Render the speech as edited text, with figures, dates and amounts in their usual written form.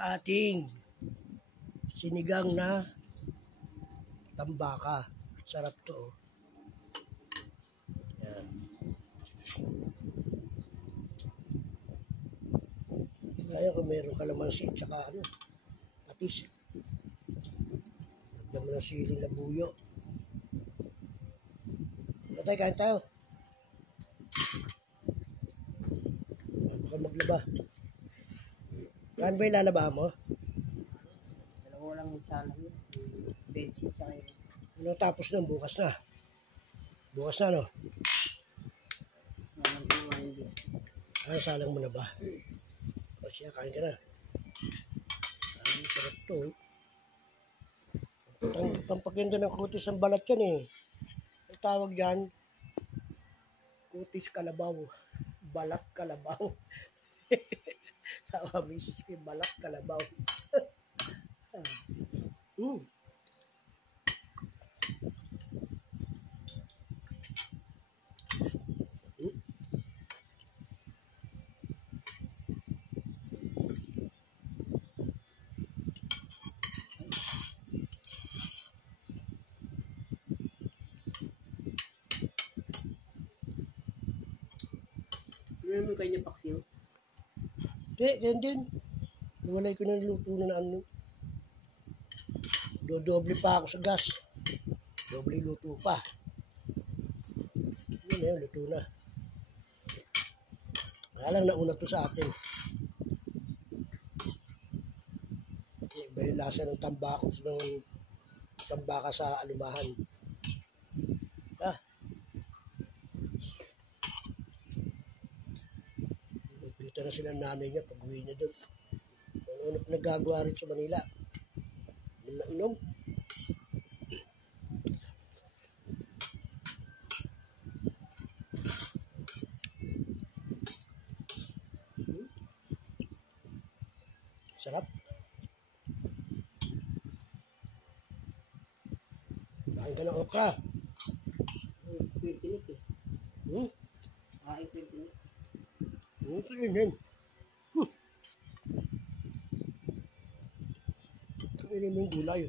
ating sinigang na tambaka. Sarap to. Yan. Ngayon kung meron kalamansi at saka patis. Lagyan mo ng siling na buyo. Natay, kain tayo. Baka maglaba. Saan ba ilalaba mo? Dalawa lang sana yun. Bedsheet sa kayo. Ano tapos nun? Bukas na. Bukas na, no? Salang po ang bedsheet. Salang mo na ba? O siya, kain ka na. Ay, sarap to. Tampakin din ng kutis ng balat yan eh. Ang tawag dyan, kutis kalabaw. Balat kalabaw. Tawa misis ko, balat kalabaw. Ano naman kayo niya paksiw? Yan din. Nawalay ko ng luto na ano. Dodoble pa ako sa gas. Doble luto pa. Yan, luto na. Alang nauna to sa atin. Iba yung lasa ng tambako ng tambaka sa alumahan. Dito na sila nanay niya pag-uwi niya doon. Ano pinagagawa rin sa Manila? Inom. Sarap. Kain ka ng okra. Pintinik eh. Pintinik. Kainin. Kainin mo yung gulay.